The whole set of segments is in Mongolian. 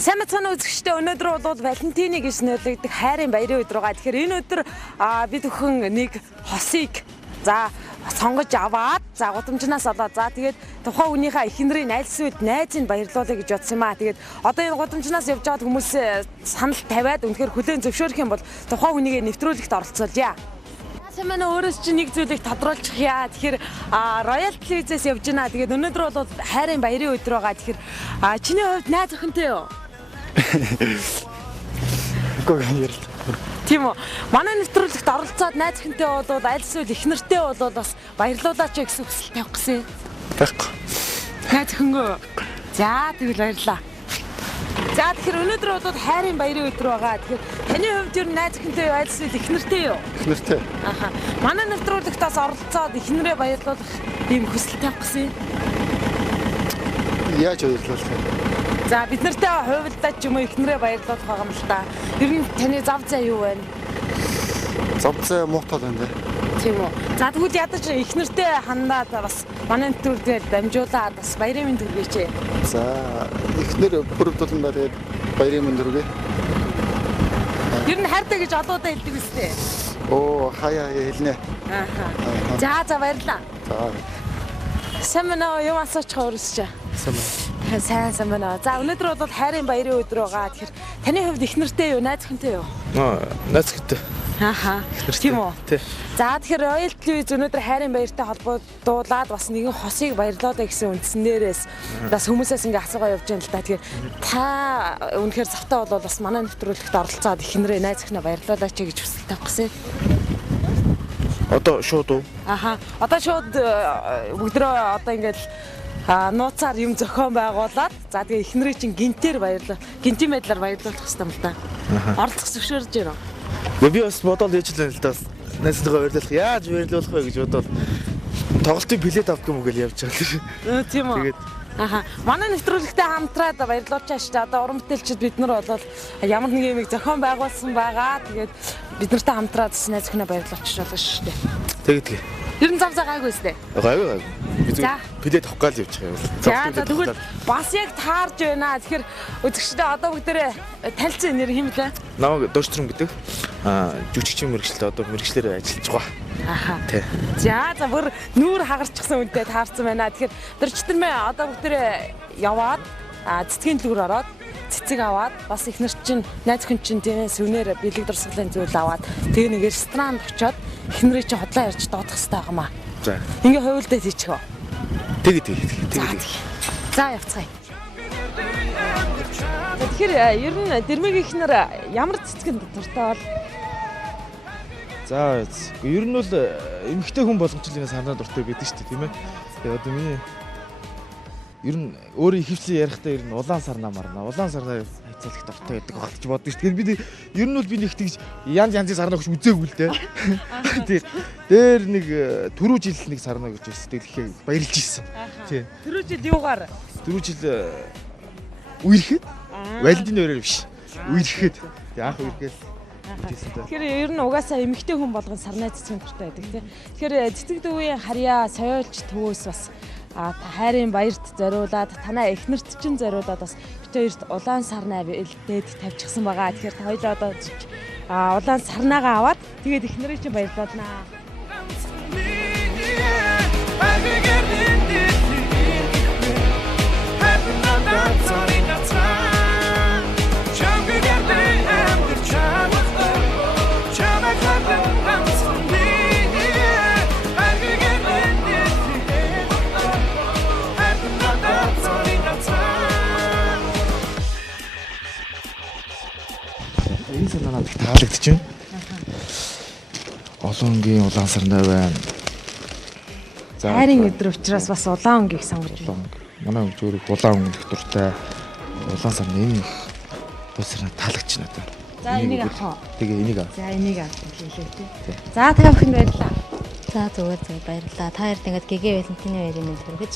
Сайн мэцхан үзэгчдээ өнөөдөр бол Валентины гэж нэрлэгдэх хайрын баярын өдөр байгаа. Тэгэхээр энэ өдөр бид бүхэн нэг хосыг сонгож аваад гудамжнаас олоод тэгээд тухайн хүнийхээ эхнэрийн аль эсвэл найзыг баярлуулъя гэж бодсон юм аа. Тэгээд одоо энэ гудамжнаас явж байгаад хүмүүс санал тавиад үнэхээр хүлээн зөвшөөрөх юм бол тухайн хүнийг нэвтрүүлэгт оролцуулъя. Сайн өөрөөс чинь нэг зүйлийг тодруулчих яа. Тэгэхээр Royal Television-ээс явж байна. Тэгээд өнөөдөр бол хайрын баярын өдөр байгаа. Тэгэхээр чиний хувьд найз охинтой юу? Үгүй ээ. Тийм үү. Манай нэвтрүүлэгт оролцоод найз охинтой бол аль эсвэл эхнэртэй бол бас баярлуулаач гэсэн хүсэл тавих гэсэн. Тавихгүй. Найз охингөө. За тэгвэл баярлалаа. За тэгэхээр өнөөдөр бол хайрын баярын өдөр байгаа. Тэгэхээр таны хувьд ер нь найз охинтой юу, аль эсвэл эхнэртэй юу? Эхнэртэй. Аха. Манай нэвтрүүлэгтээс оролцоод эхнэрээ баярлуулах ийм хүсэл тавих гэсэн. Яаж баярлуулах вэ? За бид нартай хувилдаад ч юм уу эхнэрээ баярлуулах байгаа юм л та. Ер нь таны зав заа юу вэ? Зав заа муухай байна дээ. Тийм үү. За тэгвэл ядаж эхнэртэй хандаад бас манай нэвтрүүлгээр дамжуулаад бас баярын мэнд хүргээч. За эхнэр бүр тулмаар баярын мэнд хүргэе. Ер нь хайртай гэж олоодаа хэлдэг үстэй. Оо хаяа хэлнэ. Ааха. За баярлалаа. За. Сайн байна уу? Юм асуучих өөрөөсөө. Сайн байна. За өнөөдөр бол хайрын баярын өдөр байгаа. Тэгэхээр таны хувьд эхнэртэй юу, найз охинтой юу? Найз охинтой. Ааха. Тийм үү? Тий. За тэгэхээр Royal Television өнөөдөр хайрын баяртай холбогдуулаад бас нэгэн хосыг баярлуулаа гэсэн үндснээрээс бас хүмүүсээс ингээ асуугаа явж байна л да. Тэгэхээр та үнэхээр завтаа бол бас манай нэвтрүүлэгт оролцоод эхнэрээ найз охиноо баярлуулаач гэж хүсэл тавих гэсэн. Одоо шууд уу? Аха. Одоо шууд бүгдрөө одоо ингээл нууцаар юм зохион байгуулад за тэгээ эхнэрээ чинь гинтээр гинтийн байдлаар баярлуулах хэрэгтэй юм л да. Оролцох зөвшөөрж байна. Би бас бодоод ээжлэн л да найзтайгаа баярлуулах яаж баярлуулах вэ гэж бодоод тоглолтын билет авах юм уу гэж явж байгаа. Тийм үү. Тэгээд аха. Манай нэвтрүүлэгтэй хамтраад баярлуулчаа шүү дээ. Одоо уран бүтээлчид бид нар бол ямар нэг юмыг зохион байгуулсан байгаа. Тэгээд бид нартай хамтраад найз охиноо баярлуулчих болно шүү дээ. Тэгээд ер нь зам гайгүй өстэй. Гайгүй. Би зөв билет авах гал явж байгаа юм. За тэгвэл бас яг таарж байна. Тэгэхээр үзэгчдээ одоо бүгдээрээ танилцсан нэр хэм лээ? Намайг Дөрчтрөн гэдэг жүжигчин мэргэжилтэд одоо мэргэжлэр ажиллаж байгаа. Аха. Тий. За бүр нүүр хагарчихсан үнтэй таарсан байна. Тэгэхээр Дөрчтрэн мэ одоо бүгдээрээ яваад цэцгийн дэлгүүр ороод цэцэг аваад бас эхнэр чинь найз охин чинь тийм сүнээр бэлэг дурсгалын зүйл аваад тэгээ нэг ресторанд очиод эхнэрээ чинь хотлоо ярьж доодох хэрэгтэй байгаа маа. За. Ингээ хувилдаа тийчих үү? Тэгээд. За явцгаая. Тэгэхээр ер нь дэрмэг эхнэр ямар цэцгэн дуртай бол? За ер нь бол эмэгтэй хүн боломжтой санаа дуртай байдаг шүү дээ тийм ээ. Тэгээ одоо миний ер нь өөрөө ихэвчлэн ярихдаа ер нь улаан сарнаа марна. Улаан сарнаа хайцаалах дуртай байдаг багтж боддог шүү. Тэгэхээр ер нь бол би нэг тэгж янз янзын сарнаа гэж үзээгүй л дээ. Тийм. Дээр нэг түрүү жил нэг сарнаа гэж сэтгэлхээ баярлж ирсэн. Тийм. Түрүү жил юугаар? Түрүү жил үерхэд Валентины өрөөр биш. Үерхэд. Яах үерхээс Тэгэхээр ер нь угаасаа эмэгтэй хүн болгон сарнаа цэцгэн дуртай байдаг тийм. Тэгэхээр цэцэг дүүгийн харьяа соёолч төвөөс бас хайрын баярт зориулаад танаа эхнэрт чинь зориулаад бас бид хоёрт улаан сарнаа бэлдээд тавьчихсан байгаа. Тэгэхээр та хоёроо одоо улаан сарнаагаа аваад тэгээд эхнэрээ чинь баярлуулнаа. Энэ санаа надад таалагдчихэв. Олон өнгийн улаан сарнаа байна. За хайрын өдөр учраас бас улаан өнгийг сонгож байна. Манай хөгжөөрөг улаан өнгөлөх дуртай. Улаан сарнаа энэ сарнаа таалагдчих надад. За энийг авах уу? Тэгээ энийг авах. За энийг авах хэлээ тий. За та бүхэнд баярлалаа. За зүгээр баярлалаа. Та хоёрт ингээд гэгээ Валентины баярын мэнд хүргэж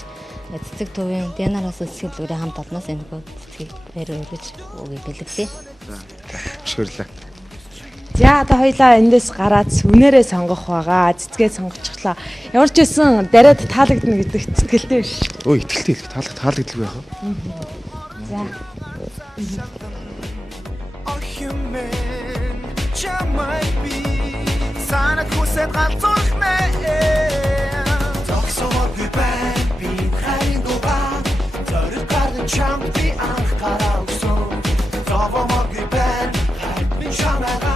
цэцэг төвийн Дианараас цэцэг дүрийн хамт олноос энэ цэцгийг баяр хүргэж өгье бэлгэлээ. За хөшгөрлөө. За одоо хоёлаа эндээс гараад үнээрээ сонгох байгаа. Цэцгээ сонгочихлоо. Ямар ч байсан дараад таалагдана гэдэг сэтгэлтэй биш. Өө итгэлтэй таалагддаг байх. За Sana kuset галзуурах нэ Зогсоогүй байна би хайргүй ба Зориг гарган чамд би анх гараа өгсөн Зовоомоогүй байна хайр би шанага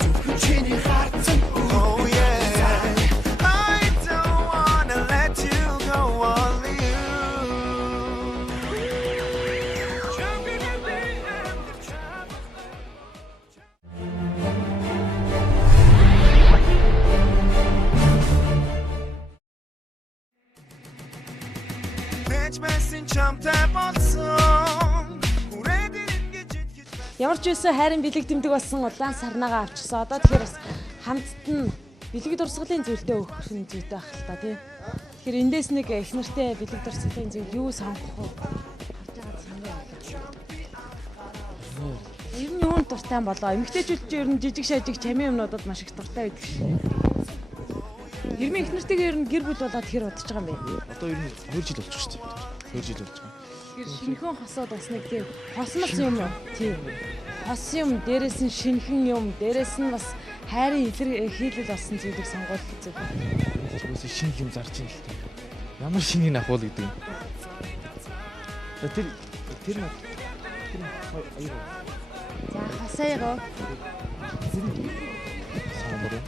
Зөвхөн чиний харцан Oh yeah I don't wanna let you go only you Ямар ч үсэн хайрын бэлэг тэмдэг болсон улаан сарнагаа авчихсан. Одоо тэгэхээр бас хамтд нь бэлэг дурсгалын зүйлдээ өгөх нь зүйтэй байх л та тий. Тэгэхээр эндээс нэг их нэртэй бэлэг дурсгалын зүйл юу сонгох вэ? Ер нь юунд дуртай болоо? Эмэгтэйчүүд ч ер нь жижиг шажиг чамийн юмнуудад маш их дуртай байдаг шээ. Ермийн их нэртэйгээр ер нь гэр бүл болоод хэр удаж байгаа юм бэ? Одоо ер нь 2 жил болчих шүү дээ. 2 жил болж байгаа. Тэгэхээр шинхэн хосоод бас нэг тийм хосмос юм уу? Тийм. Хос юм, дээрээс нь шинхэн юм, дээрээс нь бас хайрын хийлэл болсон зүйлийг сонгох үзэг. Чигээс шинэ юм зарж ийн л дээ. Ямар шинийг авах вэ гэдэг юм. Тэр аюу. За хасаагаа. Самбар.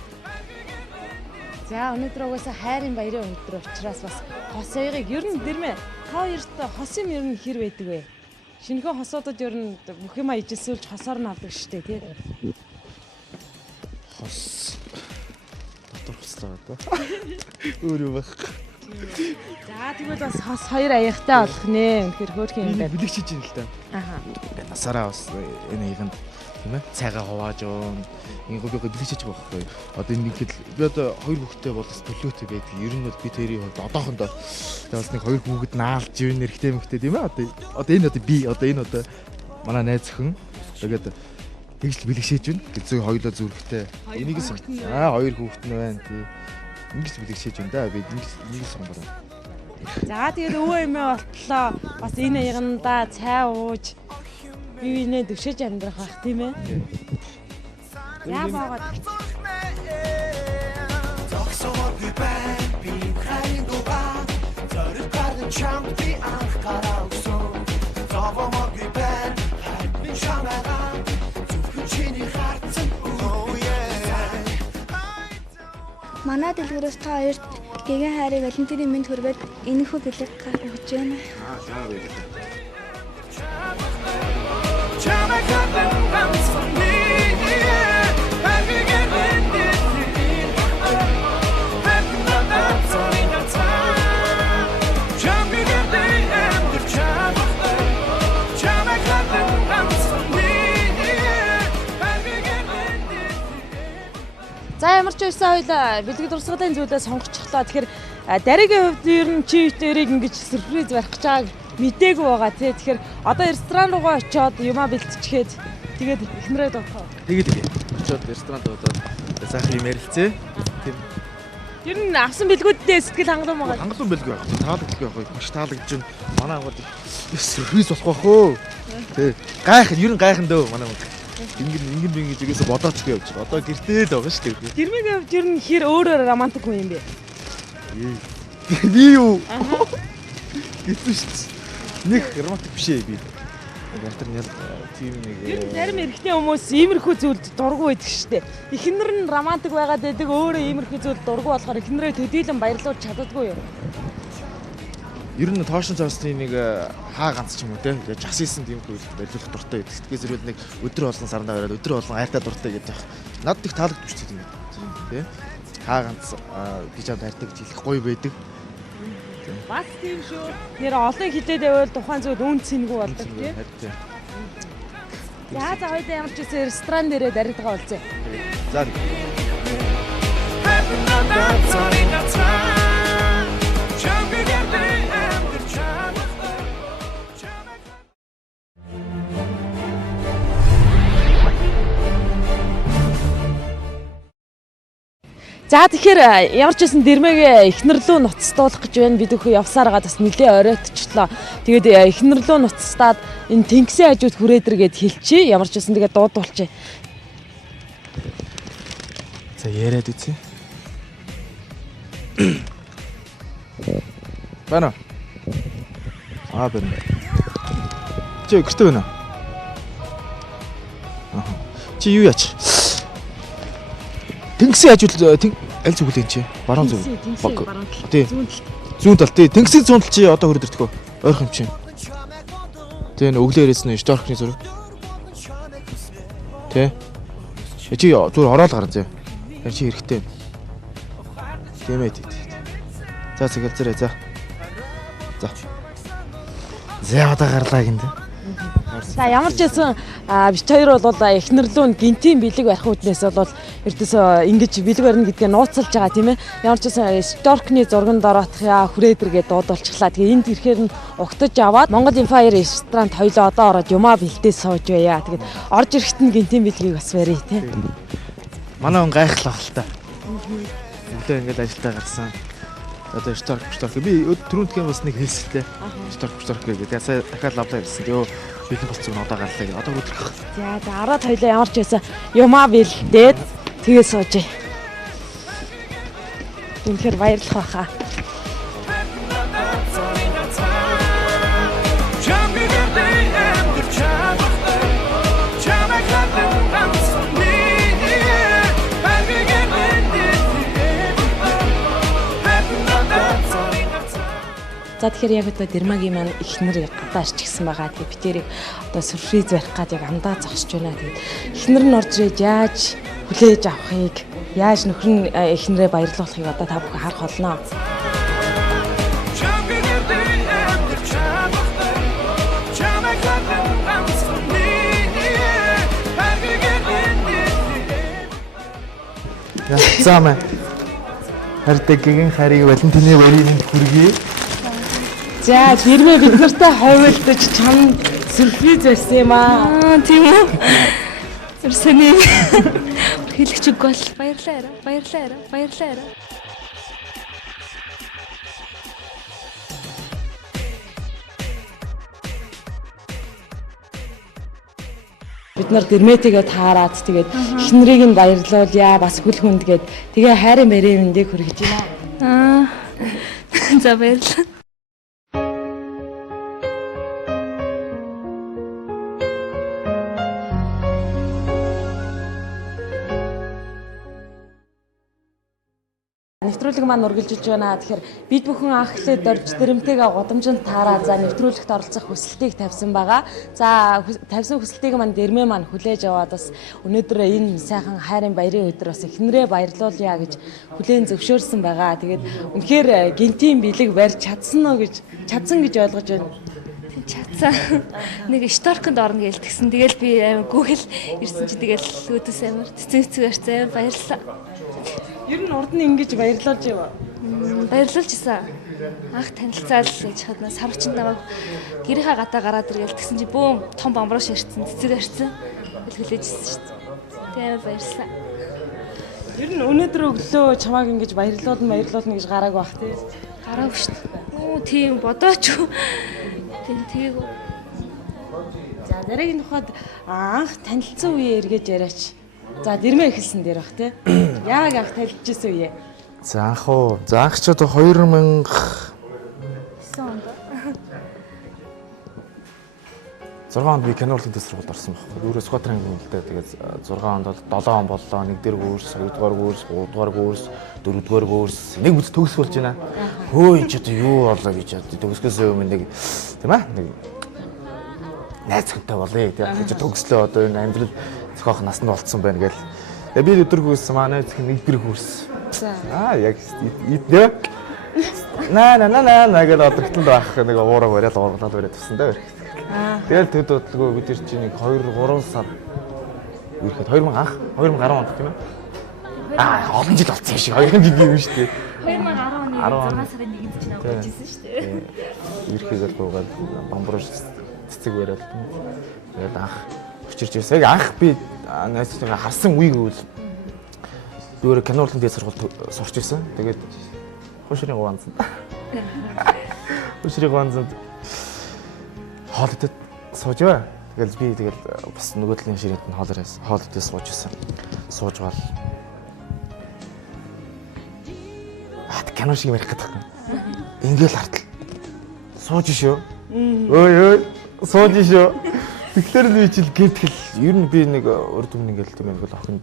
За өнөөдөр угаасаа хайрын баярын өнөдөр учраас бас хос аягийг ер нь дэрмэ та хоёрт хос юм ер нь хэр байдаг вэ? Шинэхэн хосуудад ер нь бүх юм ижилсүүлж хосоор нь авдаг шүү дээ тий. Хос дотор хослоо одоо. Өөр юу байх. За тэгвэл бас хос хоёр аяхтай болох нэ. Үнэхээр хөөрхөн юм байна. Бэлэг чиж юм л да. Аха. Насаараа бас энэ ихэнд тийм ээ цайгаа хувааж уун ингээ бэлэг чиж байгаа байхгүй. Одоо энэ ихэд би одоо хоёр хүүхэдтэй болос төлөөтэй байдаг. Ер нь бол би тэрийн хувьд одоохондоо бас нэг хоёр хүүхэд наалж ивэн нэрхтэй мэгтэй тийм ээ. Одоо энэ одоо би одоо энэ одоо манай найз өхөн тэгээд тэгж л бэлэг шээж байна. Гэзээ хоёулаа зүрхтэй. Энийгээс хоёр хүүхэд нь байна тий. Ингэж бэлэг шээж байна да. Би нэг сонгороо. За тэгээд өвөө эмээ болтлоо. Бас энэ аягнда цай ууж бие биенээ дэвшиж амьдрах байх тийм ээ. Яа баагаад Зогсоогүй байна би хайргүй ба Зориг гарган чамд би анх гараа өгсөн Зовоомоогүй байна хайр би шанага Зөвхөн чиний харцан Oh yeah Манай дэлгүүрээс та хоёрт гэгэн хайрыг Валентины мэнд хүргээд энэхүү бэлэг өгч байна. За баярлалаа. За ямар ч байсан хоёлаа бэлэг дурсгалын зүйлээ сонгочихлоо. Тэгэхээр даригийн хувьд ер нь чи дээрийг ингэж сюрприз барих гэж байгааг мдээгүй байгаа тий. Тэгэхээр одоо ресторан руугаа очиод юмаа бэлтчихээд тэгээд эхнэрээ доохоо. Тэгээд очиод ресторанд удаад сайхан юм ярилцээ. Тийм. Ер нь авсан бэлгүүддээ сэтгэл хангалуун байгаа. Хангалуун бэлгүй байх. Таалагддаг байх. Маш таалагдж байна. Манай ангууд сюрприз болох байх уу? Тий. Гайхал ер нь гайхан дөө манай ангууд. Ингэн ингэж үгээс бодоочгүй явж байгаа. Одоо гэртээ л байгаа шүү дээ. Гэрмийн хувьд ер нь хэр өөрөөр романтик хүн юм бэ? Би юу? Гэсэн шүү дээ. Нэг романтик биш ээ би. Интернет тийм нэг Ер нь зарим эрэгтэй хүмүүс иймэрхүү зүйлд дургу байдаг шүү дээ. Эхнэр нь романтик байгаад байдаг өөрөө иймэрхүү зүйлд дургу болохоор эхнэрээ төдийлөн баярлуулж чаддаггүй юу? ер нь тоошин цаасны нэг хаа ганц ч юм уу те жас хийсэн тийм хөл барилах дуртай байдаг. Тэгээс зэрэг нэг өдөр болгон сарандаа бариад өдөр болгон айртай дуртай гэж байна. Надад их таалагдчих тийм те хаа ганц гэж хайртай гэж хэлэх гоё байдаг. Бас тийм шүү. Нэр олон хилээд байвал тухайн зүйл үн цэнгүй болдог тийм. За за хоёул ямар ч үсэн ресторан дээрээ даригдгаа болцъё. За. За тэгэхээр ямар ч байсан дэрмэгээ эхнэрлүү нуцтуулах гэж байна. Бид өхөө явсараа бас нэлээ оройтчлоо. Тэгээд эхнэрлүү нуцтаад энэ тэнгисийн хажууд хүрээдэр гэд хэлчихье. Ямар ч байсан тэгээд дуудуулчих. За яриад үзье. Бана. Бана. Чи гэртээ байна. Чи юу яач? Тэнгисийн хажууд аль зүг л энэ чи? Баруун зүг. Тий. Зүүн тал тий. Тэнгисийн зүүн тал чи одоо хүрээд ирдэг. Ойрхон юм чи. Тэгээ өглөө ирсэн нь шторкны зураг. Тий. Чи зүгээр ороод гараа зэ. Яг чи хэрэгтэй. Тэмээ тий. За тэгэл зэрэг за. За. За одоо гарлаа гинэ. За ямар ч байсан бит хоёр бол эхнэрлүүн гинтийн бэлэг барих үднээс бол эрдээсөө ингэж бэлэг барина гэдгээ нууцлж байгаа тийм ээ. Ямар ч байсан Шторкны зурганд ороодох яа хүрээдэргээ дуудуулчихлаа. Тэгээ энд ирэхээр нь угтаж аваад Монгол Empire ресторанд хоёлоо одоо ороод юмаа бэлдээ сууж байя. Тэгээд орж ирэхэд нь гинтийн бэлгийг бас барья тийм. Манай хүн гайхлаа хэл та. Өглөө ингээд ажилдаа гарсан. Одоо Шторк би түрүүндх бас нэг хэлсэлтэй. Шторк гэдэг. Ясаа дахиад лавлаа ирсэн. Йоо бэлэн болцсон одоо гарлаа гэ. Одоо өдрөх. За ороод хоёлоо ямар ч байсан юмаа бэлдээд тэгээ суужээ. Үнэхээр баярлах байхаа. За тэгэхээр яг одоо дэрмагийн маань эхнэр гадаа ирч гисэн байгаа. Тэгээ би тэрийг одоо сюрприз барих гад яг амдаа зогсож байна. Тэгээд эхнэр нь орж ирээд яаж хүлээж авахыг, яаж нөхөр нь эхнэрээ баярлуулахыг одоо та бүхэн харах болно. За мэ. Хартагийн харийг Валентины барийн хүргэе. За дэрмээ бид нартай хойволдож чамд сюрприз байсан юм аа. Тийм үү? Өрсөний хэлэгч үг бол баярлалаа. Бид нар дэрмээтэйгээ таарад тэгээд эхнэрийг нь баярлуулъя бас хүл хүнд гээд тэгээ хайрын барийн мэндийг хүргэж байна. За баярлалаа. Нэвтрүүлэг маань үргэлжлэж байна. Тэгэхээр бид бүхэн анх эхлээд дорж дэрэмтэйгээ гудамжинд таараад за нэвтрүүлэгт оролцох хүсэлтийг тавьсан байгаа. За тавьсан хүсэлтийг маань дэрмээ маань хүлээж аваад бас өнөөдөр энэ сайхан хайрын баярын өдөр бас эхнэрээ баярлуулъя гэж хүлээн зөвшөөрсөн байгаа. Тэгээд үнэхээр гинтийн бэлэг барьж чадсан гэж ойлгож байна. Чадсан. Нэг Шторконд орно гэж тэгсэн. Тэгэл би Google ирсэн чи тэгэл өөдөөс амар цэцэг барьцаа баярлалаа. Ер нь урд нь ингэж баярлуулж яваа. Баярлуулж исэн. Анх танилцаал гэж хаднаас сарвчин намайг гэрийнхаа гадаа гараад иргээл тэгсэн чи бөөм том бамбараа ширцэн цэцэг арцсан. Хэлгэлээж исэн шүү дээ. Тэгээ баярлалаа. Ер нь өнөөдөр өглөө чамааг ингэж баярлуулна гэж гарааг бах тий. Гараагүй шүү дээ. Тийм бодооч. Тийм тээг. За дараагийн тухайд анх танилцсан үеэ эргэж яриач. За дэрмээ эхэлсэн дээр бах тий. Яг анх танилцчихсан үе. За анх ч одоо 2009 онд. 6 онд би кино урлагийн тесрэгт орсон байхгүй. Өөрөө сквадрын хэмнэлтэй тэгээд 6 онд бол 7 он боллоо. 1-р курс, 2-р курс, 3-р курс, 4-р курс. Нэг үз төгс болж байна. Хөөе ч одоо юу болоо гэж төгсгөөсөө өмнө нэг тийм аа нэг найз хүнтэй болъё тийм. Төгслөө одоо энэ амьдрал зохиох насанд болцсон байна гэл. Би өдөр гүйсэн манай зөвхөн 1-р курс. За. Яг идэ. Наа гэл одогтлонд байх нэг уураг бариад ургалаад бариад туссан даа. Тэгэл төд бодлого бид нар чинь нэг 2-3 сар ирэхэд 2010 онд тийм ээ. Олон жил болсон юм шиг 2000 жил юм шүү дээ. 2010 оны 6 сарын 1-нд ч наваа bijсэн шүү дээ. Ирэхээр дуугаад бамбарш цэцэг бариад тэгээд анх учирч байсан. Яг анх би найзтайгаа харсан үеиг үл зүгээр кино урлын дээд сургуульд сурч ирсэн. Тэгээд хуушрын ганцанд. Хуушрын ганцанд хоол идээд сууж бай. Тэгэл би бас нөгөө талын ширээнд нь хоол идээд сууж ирсэн. Сууж гал. Кино шиг ярих гэдэг юм. Ингээл хартал. Сууж шүү. Ой сууж шүү. Тэгэхээр би чил гэртгэл ер нь би нэг урд өмнө ингээл тийм ингээл охинд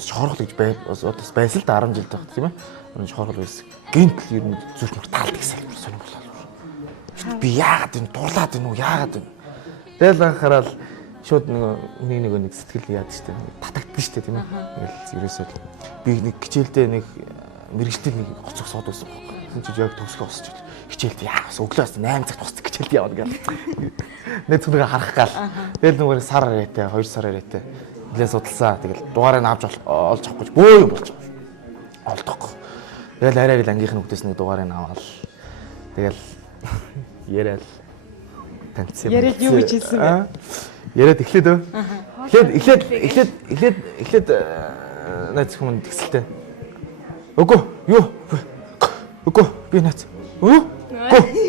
шоргол гэж байсан л да 10 жил тагт тийм ээ. Шоргол байсан. Гэнтэл ер нь зүрх таалдаг салбар сонирм болоо. Би яагаад энэ дурлаад энэ үү яагаад энэ. Тэгэл анхаарал шууд нэг сэтгэл яад штэ. Татагддаг штэ тийм ээ. Ингээл ерөөсөө би нэг хичээлдээ нэг мэрэгчлэл нэг гоцох сууд байсан баг. Хүн чинь яг төгсгөө босч хичээлд яас өглөөс 8 цагт босч хичээлд яваад гэл. Нэг зүнгээ харах гал. Тэгэл нөгөө сар арайтай 2 сар арайтай. Нэлээ судалсаа. Тэгэл дугаараа авч олж авах гэж бөө юм болж байгаа. Олдохгүй. Тэгэл арай л ангийнх нь хөтөөс нэг дугаарыг аваад тэгэл яриад таньцсан. Яриад юу гэж хэлсэн бэ? Яриад эхлээд эхлээд найз хүмүүс тэгсэлтэй. Үгүй юу? Үгүй би найз. Үгүй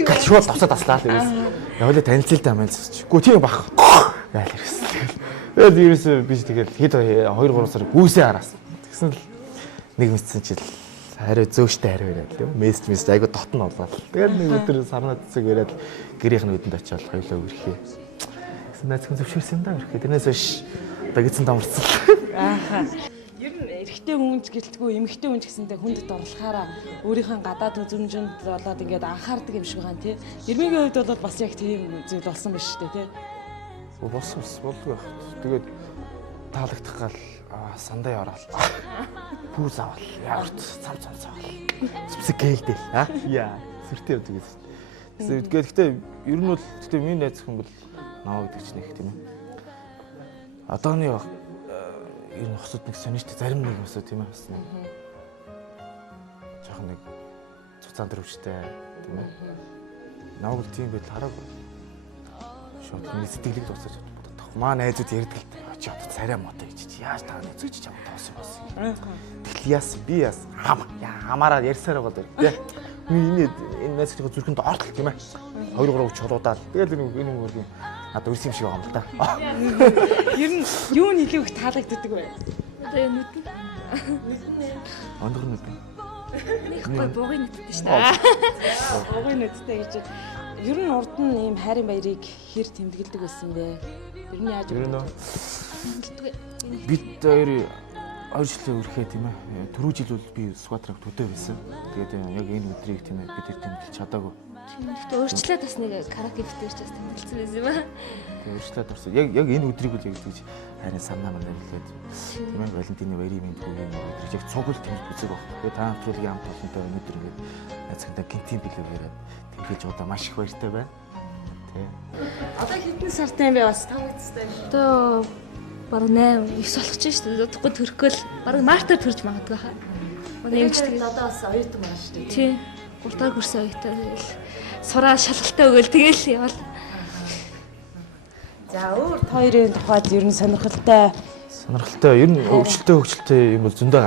гэж шууд давсаа таслаа л ерөөс. Явлаа танилцалтай амжилт. Үгүй тийм бах. Гаал ерөөс. Тэгэл ерөөс би тэгэл хэд 2 3 сар гүйсээ хараасан. Тэгсэн л нэг мэдсэн чил хариу зөөгчтэй хариу яриад л юм. Мессеж айгу дотн болоод. Тэгэл нэг өдөр сарнаа цэцэг яриад гэрийнх нь үдэнд очиод хоёлоо өрхөө. Тэгсэн найз хүн зөвшөөрсөн даа өрхөө. Тэрнээс биш дагцсан дамарсан. Ааха. Ер нь эрэгтэй хүнч гэлтгүй эмэгтэй хүнч гэсэндээ хүндэд орлохаараа өөрийнхөө гадаад үзмжинд болоод ингээд анхаардаг юм шиг байна тий. Ермигийн хувьд бол бас яг тийм зүйл болсон байна шүү дээ тий. Болсон болдгоо. Тэгээд таалагдах гал сандаа ороод. Пүү заавал яарт цам цавал. Зүсэг гэлдэл яа сүртэй явдаг гэсэн. Гэхдээ ер нь бол гэхдээ миний найз хүн бол наваа гэдэг чинь их тийм ээ. Одооны энэ хосод нэг сонирхтой зарим нэг юмсаа тийм ээ бас нэг жоохон нэг цуцаан дөрвчтэй тийм ээ. Наваг тийм байл хараагүй. Шууд нэг сэтгэлийг дуусаж бодох. Маа найзууд ярьдаг л очи одоо царай мотой гэж яаж таа найзууч чам тоосон болсон. Тэгэл яас би яас хамаараа ярьсаар байгаа даа. Энэ найзуудын зүрхэнд ортол тийм ээ. 2 3 чулуудаад тэгэл энэ юм одоо үрс юм шиг байгаа юм л да. Ер нь юу нь илүү их таалагддаг вэ? Одоо юу нүд нь? Ондор нүд. Нэхгүй буугийн нүдтэй шүү дээ. Буугийн нүдтэй гэж. Ер нь урд нь ийм хайрын баярыг хэр тэмдэглэдэг байсан бэ? Ер нь яаж вэ? Бид хоёр жилийн өрхөө тийм ээ. Түрүү жил бол би Скватраг төдөө байсан. Тэгээд яг энэ өдрийг тийм ээ бид тэмдэглэж чадаагүй. Тэгэхдээ өөрчлөөд бас нэг караоке битэрч бас тэмдэглэсэн байсан юм аа. Тэгээд өөрчлөөд орсон. Яг энэ өдрийг үл яг тэгж харин санаа мандаа хэлээд тийм ээ Валентины баярын мэндгүй юм өдрийг яг цугл тэмдэг үзэг баг. Тэгээд та хамтруулгийн амт олонтой өнөөдөр ингээд найзхандаа гинтийн билүүгээр тэмдэглэж удаа маш их баяртай байна. Тэ. Одоо хэдэн сартай юм бэ бас тав үстэй. Одоо баруун 8 9 болох ч шүү дээ. Удахгүй төрөхгүй л баруун мартаар төрж магадгүй хаа. Нэг тэгээд одоо бас оюутан байна шүү дээ. Тий. 3 дахь курсын оюутан тэгэл сураа шалгалтаа өгөөл тэгэл явал. За өөр хоёрын тухайд ер нь сонирхолтой ер нь хөгжилтэй юм бол зөндөө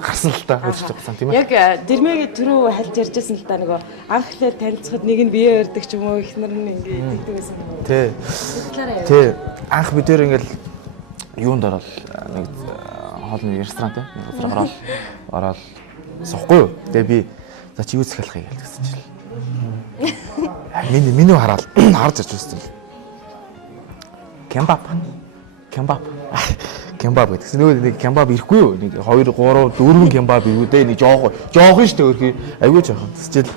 гарсан л та хөгжиж байгаа тийм ээ. Яг дэрмэгийн түрүү хальж ярьжсэн л та нөгөө анх ихлээр танилцахад нэг нь бие өрдөг ч юм уу ихнэр нь ингээд тэгдэг байсан юм уу? Тий. Анх бид нэр ингээл юунд ороод нэг хоолны ресторан тийм нэг ороод суухгүй юу. Тэгээ би за чи юу захиалах юм гэсэн чинь. Миний хараад харж аж үзсэн. Кембаб гэдэгс нөгөө нэг кембаб ирэхгүй юу? Нэг 2 3 4 кембаб ирүүдээ нэг жоохон шүү дээ өөрхий. Айгүй жоохон. Тэсчил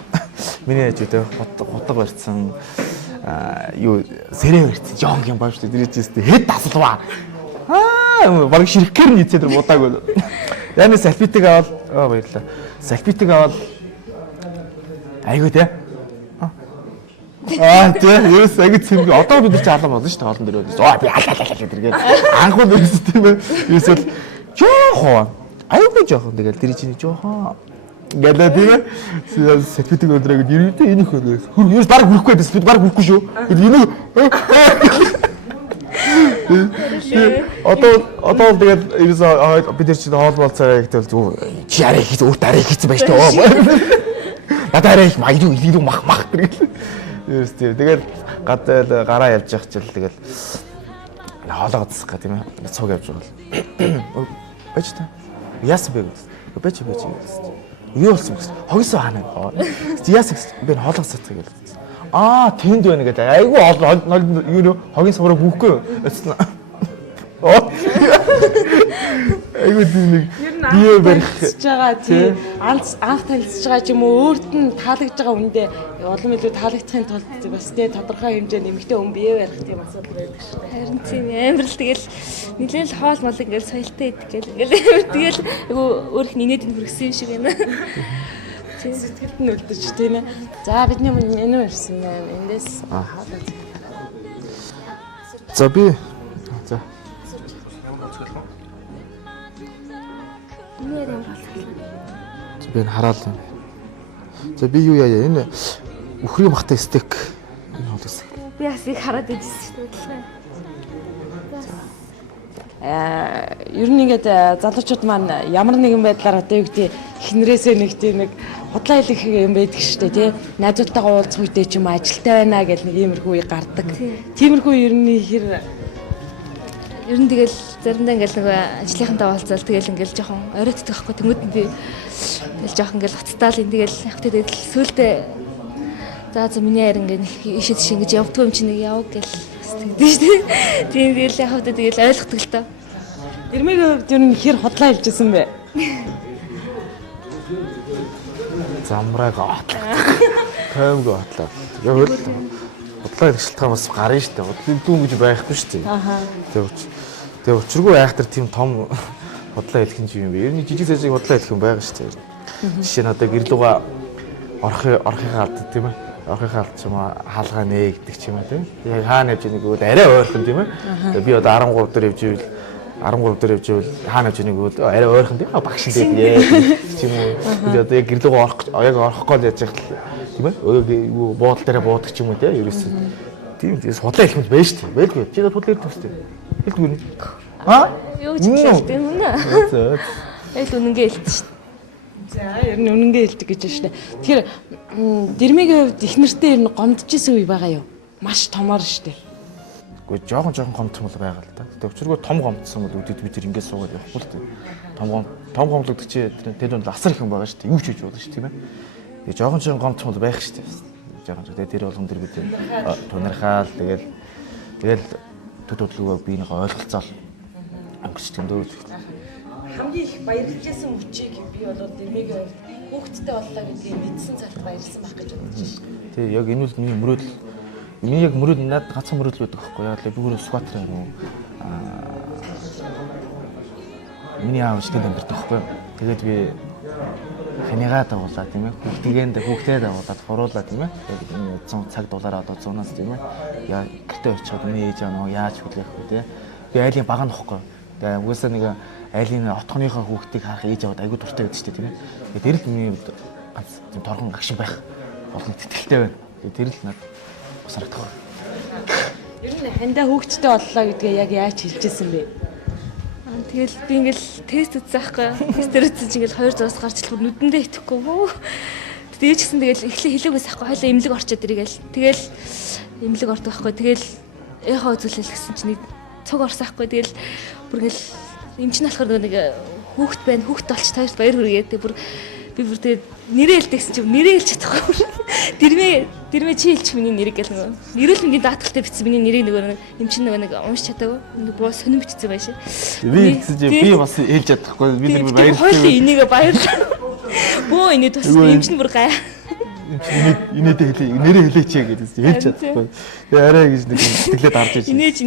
миний хажууд хутга барьсан юу сэрээ барьсан жоохон кембаб шүү дээ. Дэрэж хэд таслаа. Бараг ширхгээр нийцээд будаагүй. Яны салфитыг аваад баярлаа. Салфитыг аваад айгүй те. Тийм ерөөс агид цэвэг одоо бид нар ч алан болно шүү дээ хоолн дээр. Би алаа тэргээд анхуул ерөөс тийм ээ. Ерөөсөл жоохон айгүй жоохон тэгэл тэр чинь жоохон гэдэг тийм ээ. Сэтгэтиг өндрөөд ерөөдөө энийг хөрөөс. Ерөөс баг хүрхгүй байсан. Бид баг хүрхгүй шүү. Энийг Одоо л тэгээд ерөөсөө бид нар чинь хоол болцоо гэдэг л чи арай хийх өөрт арай хийсэн байж таа. Надад арай их маяг илүү мах гэрэл. Ерөөсөө тэгээд гадаад гараа явж явах чил тэгээд хоолоо гацсах гэх тийм ээ. Цуг явж байгаа. Бэж та. Яасан бэ гэж. Бэж. Юу болсон бэ? Хогсон хаана. Яасан би хоолоосоо тэгээд. Тэнд байна гэдэг. Айгүй юу нөө хогийн савраа бүхгүй. Айгүй тийм бие барих гэж байгаа тий. Анх танилцж байгаа ч юм уу өөрт нь таалагдж байгаа үндэ улам илүү таалагдахын тулд бас тий тодорхой хэмжээнд эмэгтэй хүн бие барих тийм асуудал байдаг шүү дээ. Харин тийм амар л тэгэл нэлээд л хоол мол ингээл соёлтой идэх гэл тэгэл айгүй өөр их нинэд хүргэсэн юм шиг байна. Сэтгэлд нь үлдэж тийм ээ. За бидний меню ирсэн байна. Эндээс За би за би хараад байна. За би юу яа энэ өхрийн бахтай стейк энэ хоолсон. Би бас их хараад идсэн шүү дээ. Ер нь ингээд залуучууд маань ямар нэгэн байдлаар одоо юу гэдэг эхнэрээсээ нэг тийм нэг худлаа хэлэх юм байдаг шүү дээ тий. Найзуудтайгаа уулзах үедээ ч юм ажилтай байна гэл нэг иймэрхүү үе гардаг. Тиймэрхүү ер нь тэгэл заримдаа ингээл нэг ажлынхантаа уулзаал тэгэл ингээл жоохон оройтдаг байхгүй тэнгууд нь би тэгэл жоохон ингээл уцтаал ин тэгэл яг тэгэл сүулдэ за миний хайр ингээд ишэд шиг ингэж явдгүй юм чи нэг яв гэл тэгдэж шүү дээ. Тийм тэгэл яг хавтаа тэгэл ойлгодог л тоо. Ирмэгийн хувьд ер нь хэр худлаа хэлжсэн бэ? Замраг отлоо. Таймг отлоо. Яг хөл худлаа хэлэх шалтгаан бас гарна шүү дээ. Худлын дүүн гэж байхгүй шүү дээ. Тэгээ учиргүй айхтар тийм том худлаа хэлэх юм бэ? Ер нь жижиг зэжиг худлаа хэлэх юм байгаа шүү дээ. Жишээ нь одоо гэрлүүгээ орохын алд тийм ээ. Орохын алд ч юм уу хаалгаа нэ гэдэг ч юм уу тийм. Яг хаана явж байгааг бол арай ойрхон тийм ээ. Би одоо 13 дээр явж ивэл 13 дээр явж ивэл хаана явж байгааг бол арай ойрхон тийм. Багш лээ тийм үү. Би одоо яг гэрлүүгээ орохгүй л яаж яах тийм ээ. Юу буудлын дээр буудаг ч юм уу тийм. Ерөөсөө тийм худлаа хэлэх юм байж шүү дээ. Байлгүй. Чи худлаа хэлдэг шүү дээ. Хэлдэггүй нэ. Юу ч хэлдэг юм аа. Эд үнэнгээ хэлдэг шүү дээ. За ер нь үнэнгээ хэлдэг гэж байна шүү дээ. Тэгэхээр Дэрмигийн хувьд их нэртэй ер нь гомдчихсэн үе байгаа юу? Маш томоор шүү дээ. Гэхдээ жоохон гомдсон бол байгаа л да. Тэгтээ өчиргөө том гомдсон бол үдэд бид тэр ингээд суугаад явахгүй л дээ. Том гомдлогдчих чи тэр нь асар их юм байгаа шүү дээ. Юу ч хийж болно шүү тийм ээ. Тэгээ жоохон гомдсон бол байх шүү дээ. Жоохон тэгээ тэр болгон дэр бид тунархаал тэгэл төдөлгөө биенийгээ ойлголцоол өнгөч тэмдөөж Хамгийн их баярлж байсан хүчийг би бол Дэрмигийн хувьд хүүхдтэй боллоо гэдгийг мэдсэн цагт баярлсан байх гэж бодож байна. Тэг яг энэ бол миний мөрөөдөл. Миний яг мөрөөдөл надад ганцхан мөрөөдөл байдаг байхгүй яа л би өөрөө скватер юм уу. Миний аав ч тэнд амьдардаг байхгүй. Тэгээд би ханийгаа дагуулаа тийм ээ. Хүүхдээ дагуулаад хуруулаа тийм ээ. Яг 100 цаг доллараа одоо 100-аас тийм ээ. Яа гэртээ очиход миний ээж аа яаж хүлээх вэ тийм ээ. Би айлын бага нөхгүй. Тэгээ угаасаа нэг айлын отгоныхоо хүүхдийг харах ээж аваад айгүй дуртай байдаг шүү дээ тийм ээ. Тэгээ тэр л миний хувьд ганц тийм торгон агшин байх олон тэтгэлтэй байна. Тэгээ тэр л надад бас харагдах. Ер нь хандаа хүүхдтэй боллоо гэдгээ яг яаж хэлжсэн бэ? Тэгэл би ингээл тест үзсэн байхгүй. Тестэр үзсэн чинь ингээл 2 зуус гарч л нүдэндээ итгэхгүй. Тэгээд ч гэсэн тэгэл эхлээ хэлээгээс ахгүй хойлоо имлэг орчоод ирэгээл. Тэгэл имлэг ордог байхгүй. Тэгэл яхаа үзүүлэл гэсэн чинь цуг орсаахгүй. Тэгэл бүр ингээл эмчин болохоор нэг хүүхд байна. Хүүхд болч тааш баяр хүргээд тэг бүр би бүр тэгээд нэрээ хэлдэгсэн чинь нэрээ хэлж чадахгүй. Дэрмэ чи хэлчих миний нэрийг гэл нөгөө. Нэрэлэнгийн даатгалтай бичсэн миний нэрийг нөгөө эмчин нөгөө нэг унш чадаагүй. Нөгөө боо сонирм бичсэн байшаа. Би гэсэн чи би бас хэлж чадахгүй. Би тэр баярлалаа. Хойлоо энийгээ баярлалаа. Бөө энэ туссан эмчин бүр гай. Инээдээ хэлээ. Нэрээ хэлээч гэдээс хэлж чадахгүй. Тэгээ арай гэж нэг сэтгэлээд харж ирсэн. Инээж.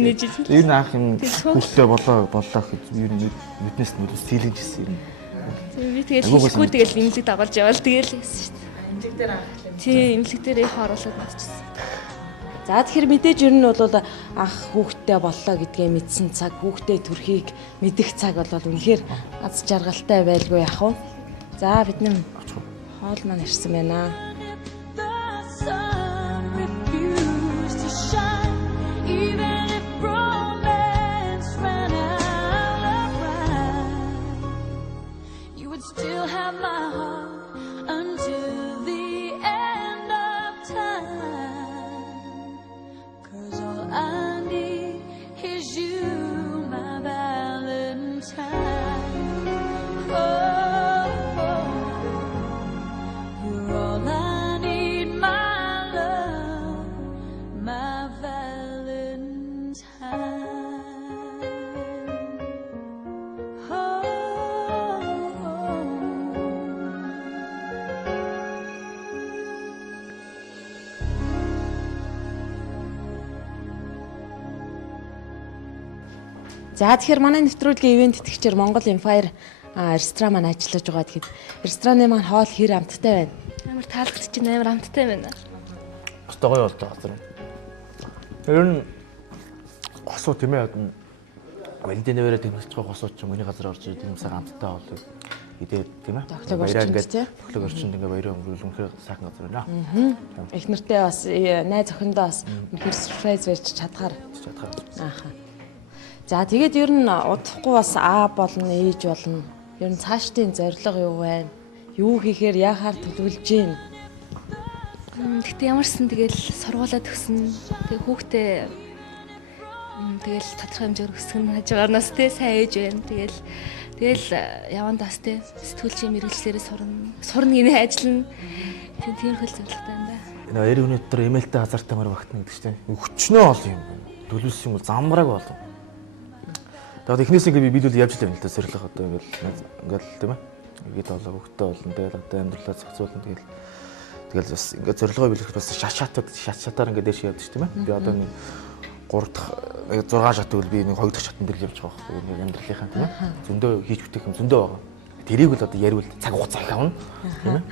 Ер нь анх юм хүүхдээ болоо гэж ер нь мэднээс нь сэлгэнжсэн юм. Би тэгэл хэлэхгүй тэгэл имлэг дагуулж явал тэгэл хэлсэн шүү дээ. Имлэг дээр анхлаа. Тийм имлэг дээр их оруулаад мэдчихсэн. За тэгэхээр мэдээж ер нь бол анх хүүхдтэй боллоо гэдгээ мэдсэн цаг, хүүхдтэй төрхийг мэдэх цаг бол үнэхээр аз жаргалтай байлгүй яах вэ? За бидний хоол маань ирсэн байна. Refuse to shine, even if romance ran would still have my heart until the end of time. 'Cause all I need is you, my Valentine. Oh, you're all I need, my love, my Valentine. За тэгэхээр манай нэвтрүүлгийн ивент итгэгчээр Монгол Empire ресторан маань ажиллаж байгаа. Тэгэхээр рестораны маань хоол хэр амттай байна? Амар таалагдчих чинь амар амттай байна. Өстой гоё болдог газар. Ер нь госуу тийм ээ Валентины вэрэ тэмүүлж байгаа госуу ч миний газар орж ирээд юм сайн амттай болдог. Идээд тийм ээ. Баяраа ингээд төглөг орчинд ингээд баяраа өнгөрүүл үнхээр сайхан газар байна. Их нэртэй бас найз охиндоо бас үнэхээр surprise байж чадхаар. Ааха. За тэгээд ер нь удахгүй бас болно, ээж болно. Ер нь цаашдын зорилго юу вэ? Юу хийхээр яахаар төлөвлөж гин? Гэхдээ ямарсан тэгэл сургуулаа төгснө. Тэгээ хүүхдээ тэгэл тодорхой хэмжээгээр өсгөн хажуугаарнаас тэ сайн ээж байна. Тэгэл явандаас тэ сэтгүүлчийн мэргэжлэрээ сурна гинэ ажиллана. Тиймэрхүү зорилготой байна да. Энэ 20 хүний дотор эмээлтэй хазаартай мөр багтна гэдэг чинь өчнөө ол юм байна. Төлөвлөсөн бол замбрааг болов. Тэгээд эхнээс ингээд би биелүүл явж л байна л да зорилго одоо ингээд тийм ээ. Ингээд болоо хөвгтэй болно. Тэгэл одоо амьдралаа зохицуулна. Тэгэл бас ингээд зорилгоо биелэх бас шатаар ингээд дээш явдаг тийм ээ. Би одоо нэг 3 дахь 6 шат тэгвэл би нэг 2 дахь шатн дээр явж байгаа байхгүй нэг амьдралынхаа тийм ээ. Зөндөө хийж бүтээх юм зөндөө байгаа. Тэрийг л одоо яривал цаг хугацаа их авна тийм ээ.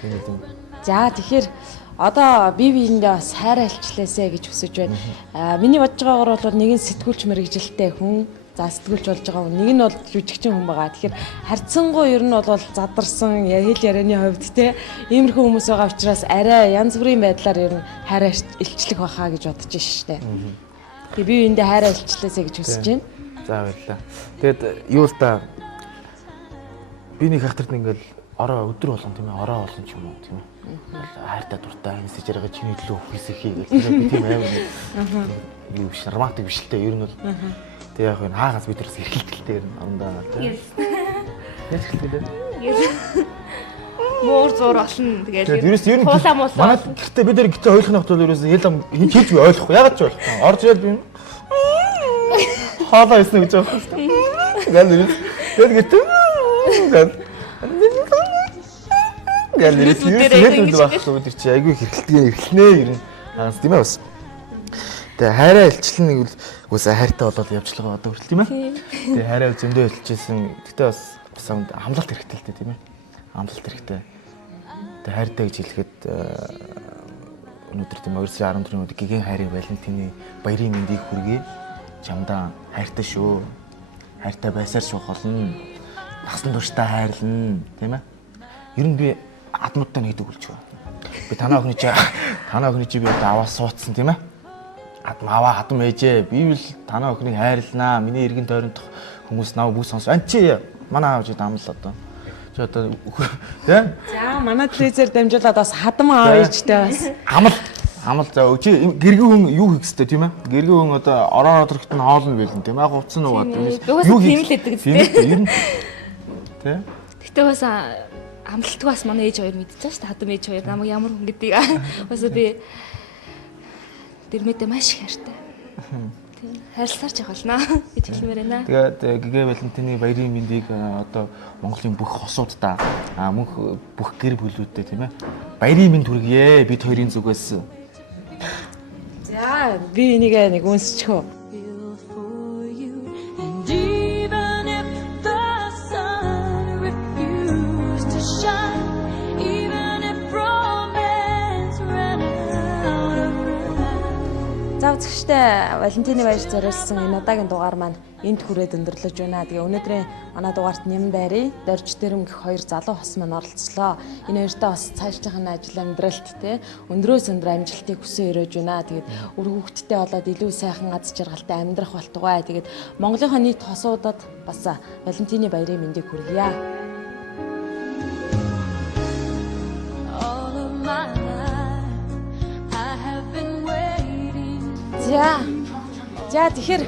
Тийм. За тэгэхээр одоо биендээ бас хайр альчлаасаа гэж хүсэж байна. Миний бодож байгаагаар бол нэг нь сэтгүүлч мэрэгжилтэй хүн, за сэтгүүлч болж байгаа хүн, нэг нь бол жүжигчин хүн байгаа. Тэгэхээр харьцангуй ер нь бол задарсан хэл ярианы хувьд те иймэрхүү хүмүүс байгаа учраас арай янз бүрийн байдлаар ер нь хайр илчлэх байхаа гэж бодож байна шүү дээ. Тэгээ биендээ хайр альчлаасаа гэж хүсэж байна. За баярлалаа. Тэгэд юу л да би нэг хахтарт ингээл ороо өдөр болгон тийм ээ ороо олон ч юм уу тийм ээ. Хайртай дуртай энэсэж яриага чиний төлөө хүсэхий гэх тийм би тийм амар юу биш романтик биш л те ер нь бол тэг яг энэ хаагаас бид тэрс эрхэлтэлтэй ер нь орондоо тийм яаж хэлдэг вэ Муур зур болно тэгээд ерөөс ер нь манай гэхдээ бид нар гитэ ойлгох нь бол ерөөс хэл хин хэлж ойлгохгүй ягаад ч ойлгохгүй орж ирэл би хаалаа ирсэн гэж байгаа юм гал ерөөс тэгээд гитэ гал ерөөс байхгүй бид чи айгүй хэрхэлтгээ эрхлэнэ ер нь хаанс тийм ээ бас тэгээ хайраа илчлэн нэг үгүй хайртай болоод явж л байгаа одоо хүртэл тийм ээ тэгээ хайраа зөндөө илчээсэн гэхдээ бас хамлалт хэрэгтэй л дээ тийм ээ амлалт хэрэгтэй. Тэгээ хайртай гэж хэлэхэд өнөөдөр тийм 214 өдөр гигэн хайрын Валентины баярын мэндийг хүргэе. Чамдаа хайртай шүү. Хайртай байсаар шуух болно. Насан туршдаа хайрлна, тийм ээ. Ер нь би адмуудтай нэг гэдэг үлж байгаа. Би танаа охины чи би одоо аваа суудсан тийм ээ. Аваа хадам ээжээ. Би л танаа охиныг хайрлнаа. Миний эргэн тойронд хүмүүс нав бүх сонс. Ан чи манай аав чи дамл одоо. Чи одоо тийм. За манай телевизээр дамжуулаад бас хадам аав ээжтэй бас Амал за чи гэргийн хүн юу хийх хэвчтэй тийм ээ? Гэргийн хүн одоо ороо өдрөгт нь хоолно байлна тийм ээ? Хувцсан уугаад юу хийх хэлдэг тийм. Тэ? Гэтэ бас амлалтгүй бас манай ээж хоёр мэдчихэж шүү дээ. Хадам ээж хоёр намайг ямар хүн гэдгийг бас би дэрмэдэ маш их хайртай. Тийм. Хайрласарч явах болно гэж хэлмээр байна. Тэгээд гигэ Валентины баярын мэндийг одоо Монголын бүх хосуудаа мөнх бүх гэр бүлүүдэд тийм ээ? Баярын мэнд хүргье бид хоёрын зүгээс. За би энийг нэг үнсчихөө. За үзэгч Хүүхдүүдтэй Валентины баяр зориулсан энэ удаагийн дугаар маань энд хүрээд өндөрлөж байна. Тэгээ өнөөдрийн манай дугаарт Няман байрын Дорж Дэрэм гэх хоёр залуу хос маань оролцлоо. Энэ хоёртой бас цаашдынхаа ажил амьдралт те өндрөөс өндөр амжилтыг хүсэн өрөөж байна. Тэгээд үр хүүхдтэй болоод илүү сайхан аз жаргалтай амьдрах болтугай. Тэгээд Монголынхоо нийт хосуудад бас Валентины баярын мэндийг хүргье. All of my life, I have been waiting. За тэгэхээр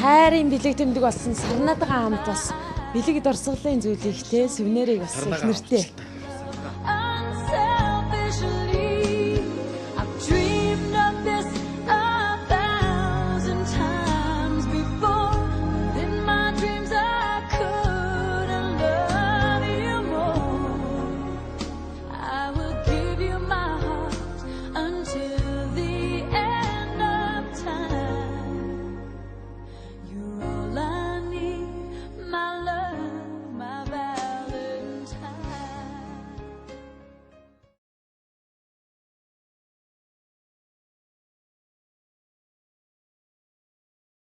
хайрын бэлэг тэмдэг болсон Сарнадагаа хамт бас бэлэг дурсгалын зүйлийг те сүвнэрийг бас их нэртэй